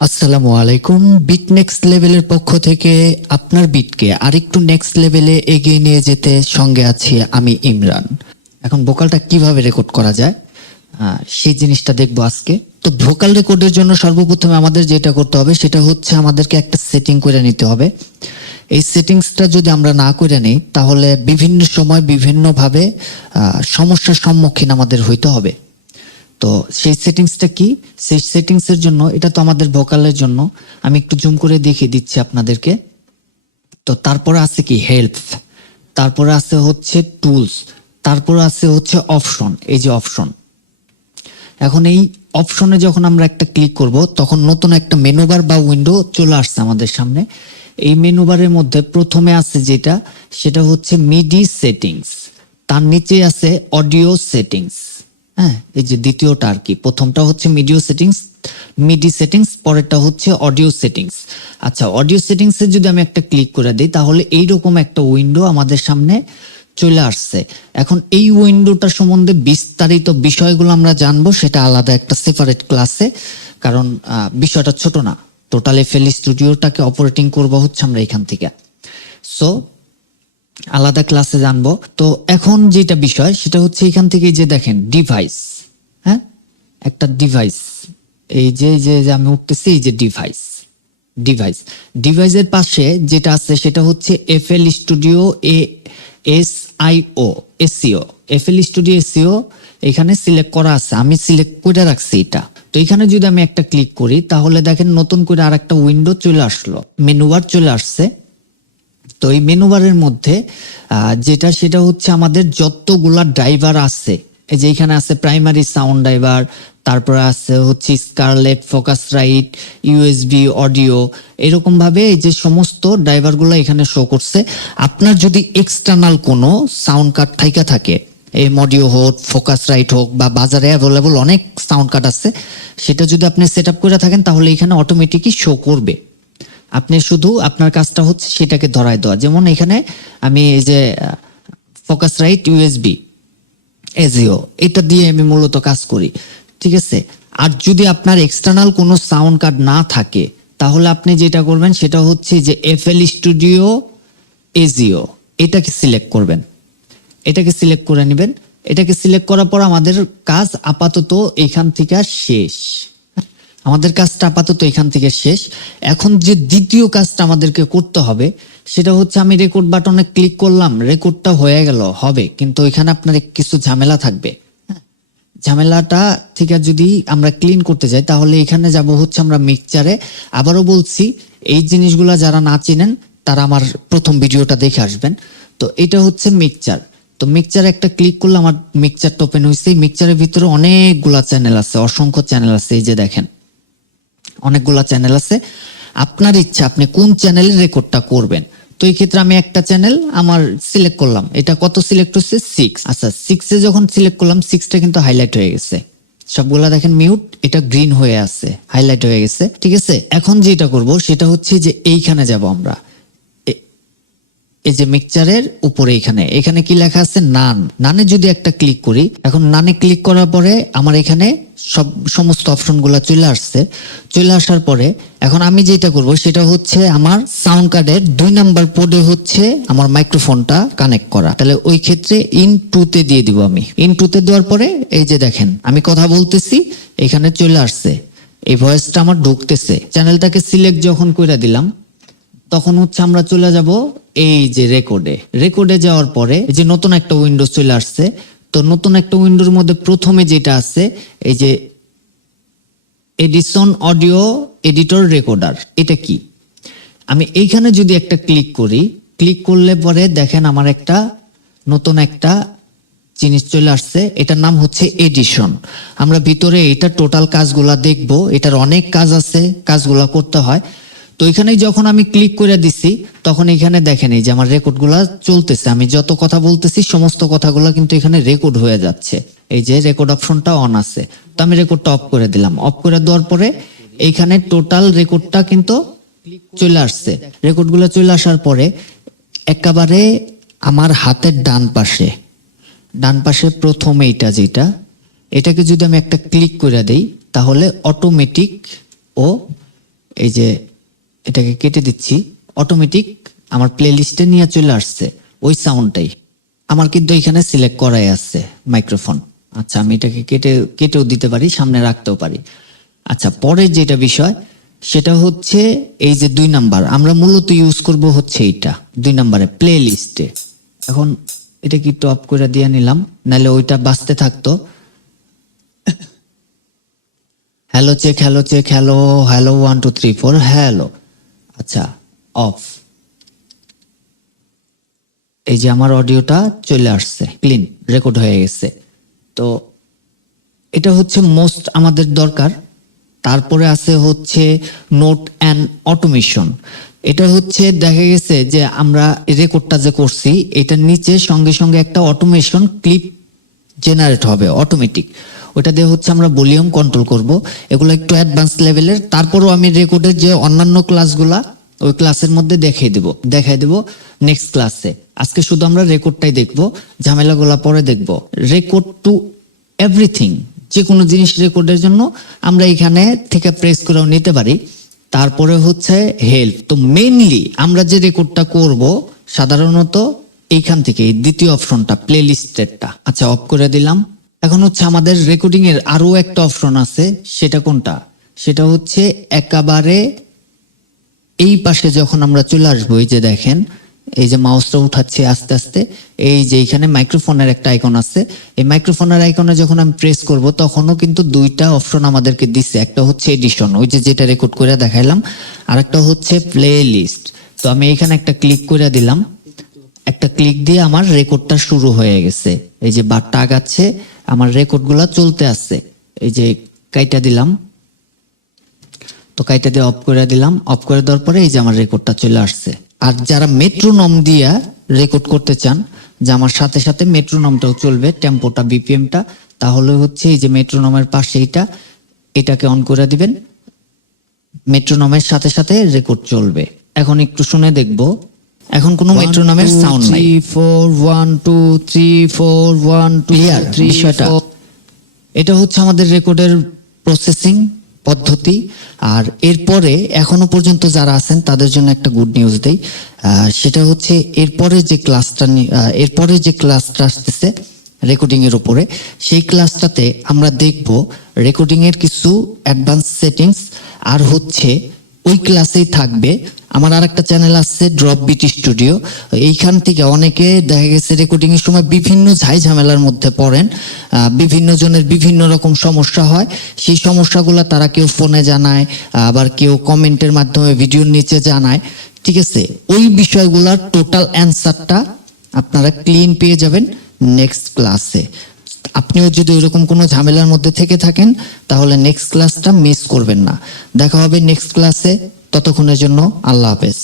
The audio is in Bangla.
আসসালামু আলাইকুম। বিট নেক্সট লেভেলের পক্ষ থেকে আপনার বিটকে আরেকটু নেক্সট লেভেলে এগিয়ে নিয়ে যেতে সঙ্গে আছি আমি ইমরান। এখন ভোকালটা কিভাবে রেকর্ড করা যায় সেই জিনিসটা দেখবো আজকে। তো ভোকাল রেকর্ডের জন্য সর্বপ্রথমে আমাদের যেটা করতে হবে সেটা হচ্ছে আমাদেরকে একটা সেটিং করে নিতে হবে। এই সেটিংসটা যদি আমরা না করে নিই তাহলে বিভিন্ন সময় বিভিন্নভাবে সমস্যার সম্মুখীন আমাদের হইতে হবে। তো সেই সেটিংসটা কি? সেই সেটিংসের জন্য, এটা তো আমাদের ভোকালের জন্য, আমি একটু জুম করে দেখিয়ে দিচ্ছি আপনাদেরকে। তো তারপরে আছে কি হেল্প, তারপরে আছে হচ্ছে টুলস, তারপরে আছে হচ্ছে অপশন। এই যে অপশন, এখন এই অপশনে যখন আমরা একটা ক্লিক করব তখন নতুন একটা মেনু বার বা উইন্ডো চলে আসছে আমাদের সামনে। এই মেনু বারের মধ্যে প্রথমে আছে যেটা, সেটা হচ্ছে মিডি সেটিংস, তার নিচে আছে অডিও সেটিংস। হ্যাঁ, এই যে দ্বিতীয়টা আর কি, প্রথমটা হচ্ছে মিডি সেটিংস, পরেরটা হচ্ছে অডিও সেটিংস। আচ্ছা, অডিও সেটিংসে যদি আমি একটা ক্লিক করে দিই তাহলে এইরকম একটা উইন্ডো আমাদের সামনে চলে আসছে। এখন এই উইন্ডোটা সম্বন্ধে বিস্তারিত বিষয়গুলো আমরা জানবো, সেটা আলাদা একটা সেপারেট ক্লাসে, কারণ বিষয়টা ছোট না। টোটাল এফএল স্টুডিওটাকে অপারেটিং করবো হচ্ছে আমরা এখান থেকে, সো আলাদা ক্লাসে জানবো। তো এখন যেটা বিষয় সেটা হচ্ছে এখান থেকে যে দেখেন ডিভাইস, হ্যাঁ একটা ডিভাইস, এই যে আমি উঠতেছি, এই যে ডিভাইসের পাশে যেটা আছে সেটা হচ্ছে FL studio FL studio SEO এখানে সিলেক্ট করা আছে, আমি সিলেক্ট করে রাখছি এটা। তো এখানে যদি আমি একটা ক্লিক করি তাহলে দেখেন নতুন করে আর একটা উইন্ডো চলে আসলো, মেনু বার চলে আসছে। তো এই মেনু বারের মধ্যে যেটা সেটা হচ্ছে আমাদের যতগুলা ড্রাইভার আছে, এই যে এখানে আছে প্রাইমারি সাউন্ড ড্রাইভার, তারপরে আছে হচ্ছে Scarlett, Focusrite, USB, audio, এরকম ভাবে এই যে সমস্ত ড্রাইভারগুলো এখানে শো করছে। আপনার যদি এক্সটার্নাল কোনো সাউন্ড কার্ড থাইকা থাকে, এই অডিও হোক, ফোকাস রাইট হোক, বা বাজারে অ্যাভেলেবল অনেক সাউন্ড কার্ড আছে, সেটা যদি আপনি সেট আপ করে থাকেন তাহলে এখানে অটোমেটিকই শো করবে। আপনি শুধু আপনার কাজটা হচ্ছে সেটাকে ধরায় দেওয়া। যেমন এখানে আমি এই যে ফোকাস রাইট ইউএসবি এজিও, এটা দিয়ে আমি মূলত কাজ করি, ঠিক আছে। আর যদি আপনার এক্সটার্নাল কোনো সাউন্ড কার্ড না থাকে তাহলে আপনি যেটা করবেন সেটা হচ্ছে যে এফএল স্টুডিও এজিও, এটাকে সিলেক্ট করবেন, এটাকে সিলেক্ট করে নেবেন। এটাকে সিলেক্ট করার পর আমাদের কাজ আপাতত এখান থেকে শেষ, আমাদের কাজটা আপাতত এখান থেকে শেষ। এখন যে দ্বিতীয় কাজটা আমাদেরকে করতে হবে সেটা হচ্ছে, আমি রেকর্ড বাটনে ক্লিক করলাম, রেকর্ডটা হয়ে গেল, হবে, কিন্তু এখানে আপনার কিছু ঝামেলা থাকবে। ঝামেলাটা থেকে যদি আমরা ক্লিন করতে যাই তাহলে এখানে যাব হচ্ছে আমরা মিক্সচারে। আবারও বলছি, এই জিনিসগুলা যারা না চিনেন তারা আমার প্রথম ভিডিওটা দেখে আসবেন। তো এটা হচ্ছে মিক্সচার। তো মিক্সচারে একটা ক্লিক করলে আমার মিক্সচারটা ওপেন হয়েছে। মিক্সচারের ভিতরে অনেকগুলা চ্যানেল আছে, অসংখ্য চ্যানেল আছে, এই যে দেখেন অনেকগুলা চ্যানেল আছে। আপনার ইচ্ছা আপনি কোন চ্যানেলে রেকর্ডটা করবেন। তো এই ক্ষেত্রে আমি একটা চ্যানেল আমার সিলেক্ট করলাম, এটা কত সিলেক্ট হচ্ছে 6। আচ্ছা, 6-এ যখন সিলেক্ট করলাম 6টা কিন্তু হাইলাইট হয়ে গেছে, সবগুলা দেখেন মিউট, এটা গ্রিন হয়ে আছে, হাইলাইট হয়ে গেছে, ঠিক আছে। এখন যেটা করব সেটা হচ্ছে যে এইখানে যাব আমরা, এই যে মিক্সচারের উপরে এখানে কি লেখা আছে, নানে যদি একটা ক্লিক করি, এখন নানে ক্লিক করার পরে আমার এখানে সমস্ত অপশনগুলো চলে আসছে। চলে আসার পরে এখন আমি যেটা করব সেটা হচ্ছে আমার সাউন্ড কার্ডের 2 নাম্বার পোর্টে হচ্ছে আমার মাইক্রোফোনটা কানেক্ট করা, তাহলে ওই ক্ষেত্রে ইন 2-তে দিয়ে দিব। আমি ইন 2-তে দেওয়ার পরে এই যে দেখেন আমি কথা বলতেছি, এখানে চলে আসছে, এই ভয়েসটা আমার ঢুকতেছে। চ্যানেলটাকে সিলেক্ট যখন করে দিলাম তখন হচ্ছে আমরা চলে যাব এই যে রেকর্ডে যাওয়ার পরে এই যে নতুন একটা উইন্ডো চলে আসছে। তো নতুন একটা উইন্ডোর মধ্যে প্রথমে যেটা আছে এই যে এডিশন অডিও এডিটর রেকর্ডার, এটা কি, আমি এইখানে যদি একটা ক্লিক করি, ক্লিক করলে পরে দেখেন আমার একটা নতুন একটা জিনিস চলে আসছে, এটার নাম হচ্ছে এডিশন। আমরা ভিতরে এটা টোটাল কাজগুলা দেখবো, এটার অনেক কাজ আছে, কাজগুলা করতে হয়। তো এখানে যখন আমি ক্লিক করে দিছি তখন এখানে দেখেন এই যে আমার রেকর্ডগুলা চলতেছে, আমি যত কথা বলতেছি সমস্ত কথাগুলো কিন্তু এখানে রেকর্ড হয়ে যাচ্ছে। এই যে রেকর্ড অপশনটা অন আছে, তো আমি রেকর্ডটা অফ করে দিলাম। অফ করে দেওয়ার পরে এইখানে টোটাল রেকর্ডটা কিন্তু চলে আসছে। রেকর্ডগুলো চলে আসার পরে একেবারে আমার হাতের ডান পাশে প্রথম এইটা যেটা, এটাকে যদি আমি একটা ক্লিক করে দেই তাহলে অটোমেটিক ও এই যে এটাকে কেটে দিচ্ছি, অটোমেটিক আমার প্লে লিস্টে নিয়ে চলে আসছে ওই সাউন্ডটাই। আমার কিন্তু এখানে সিলেক্ট করাই আছে মাইক্রোফোন। আচ্ছা, আমি এটাকে কেটেও দিতে পারি, সামনে রাখতেও পারি। আচ্ছা, পরের যেটা বিষয় সেটা হচ্ছে এই যে 2 নাম্বার, আমরা মূলত ইউজ করব হচ্ছে এইটা 2 নাম্বারে প্লে লিস্টে। এখন এটা কি একটু অফ করে দিয়ে নিলাম, নাহলে ওইটা বাজতে থাকতো। Hello check, hello check, hello hello 1 2 3 4 hello. আচ্ছা, অফ। এই যে আমার অডিওটা চলে আসছে, ক্লিন রেকর্ড হয়ে গেছে। তো এটা হচ্ছে মোস্ট আমাদের দরকার। তারপরে আছে হচ্ছে নোট অ্যান্ড অটোমেশন। এটা হচ্ছে দেখা গেছে যে আমরা রেকর্ডটা যে করছি এটার নিচে সঙ্গে সঙ্গে একটা অটোমেশন ক্লিপ জেনারেট হবে অটোমেটিক। ওটা দিয়ে হচ্ছে আমরা ভলিউম কন্ট্রোল করব। এগুলো একটু অ্যাডভান্স লেভেলের। তারপরও আমি রেকর্ডের যে অন্যান্য ক্লাসগুলা ওই ক্লাসের মধ্যে দেখাই দেব নেক্সট ক্লাসে। আজকে শুধু আমরা রেকর্ডটাই দেখবো, ঝামেলাগুলা পরে দেখবো। রেকর্ড টু এভরিথিং, যে কোনো জিনিস রেকর্ডের জন্য আমরা এখানে থেকে প্রেস করেও নিতে পারি। তারপরে হচ্ছে হেল্প। তো মেইনলি আমরা যে রেকর্ডটা করব সাধারণত এইখান থেকে এই দ্বিতীয় অপশনটা প্লে লিস্টেরটা। আচ্ছা, অফ করে দিলাম। এখন হচ্ছে আমাদের রেকর্ডিং এর আরো একটা অপশন আছে, সেটা কোনটা? সেটা হচ্ছে একেবারে এই পাশে যখন আমরা চলে আসবো, এই যে দেখেন, এই যে মাউসটা উঠাচ্ছি আস্তে আস্তে, এই যে এখানে মাইক্রোফোনের একটা আইকন আছে। এই মাইক্রোফোনের আইকনে যখন আমি প্রেস করব তখনও কিন্তু 2টা অপশন আমাদেরকে দিছে। একটা হচ্ছে এডিশন, ওই যে যেটা রেকর্ড করে দেখাইলাম, আর একটা হচ্ছে প্লে লিস্ট। তো আমি এখানে একটা ক্লিক করে দিলাম। একটা ক্লিক দিয়ে আমার রেকর্ডটা শুরু হয়ে গেছে। এই যে বারটা আগাচ্ছে, আমার রেকর্ডগুলো চলতে আছে। এই যে কাইটা দিলাম, তো কাইটা দিয়ে অফ করে দিলাম। অফ করে দেওয়ার পরে এই যে আমার রেকর্ডটা চলে আসছে। আর যারা মেট্রোনম দিয়া রেকর্ড করতে চান, যে আমার সাথে সাথে মেট্রোনমটাও চলবে, টেম্পোটা বিপিএমটা, তাহলে হচ্ছে এই যে মেট্রোনমের পাশে এটাকে অন করে দিবেন। মেট্রোনমের সাথে সাথে রেকর্ড চলবে। এখন একটু শুনে দেখবো। এখন কোনো মেট্রোনমের সাউন্ড নাই। 4 1 2 3 4 1 2 3 বিষয়টা এটা হচ্ছে আমাদের রেকর্ডের প্রসেসিং পদ্ধতি। আর এরপরে এখনো পর্যন্ত যারা আছেন তাদের জন্য একটা গুড নিউজ দেই, সেটা হচ্ছে এরপরে যে ক্লাসটা আসতেছে রেকর্ডিং এর উপরে, সেই ক্লাসটাতে আমরা দেখব রেকর্ডিং এর কিছু অ্যাডভান্স সেটিংস। আর হচ্ছে ওই ক্লাসেই থাকবে আমার আরেকটা চ্যানেল আছে ড্রপ বিটি স্টুডিও। এইখান থেকে অনেকে দেখা গেছে রেকর্ডিং এর সময় বিভিন্ন ঝামেলার মধ্যে পড়েন, বিভিন্ন জনের বিভিন্ন রকম সমস্যা হয়। সেই সমস্যাগুলো তারা কেউ ফোনে জানায়, আবার কেউ কমেন্টের মাধ্যমে ভিডিওর নিচে জানায়। ঠিক আছে, ওই বিষয়গুলোর টোটাল অ্যান্সারটা আপনারা ক্লিন পেয়ে যাবেন নেক্সট ক্লাসে। আপনিও যদি ওইরকম কোনো ঝামেলার মধ্যে থেকে থাকেন তাহলে নেক্সট ক্লাসটা মিস করবেন না। দেখা হবে নেক্সট ক্লাসে। ততক্ষণের জন্য আল্লাহ হাফেজ।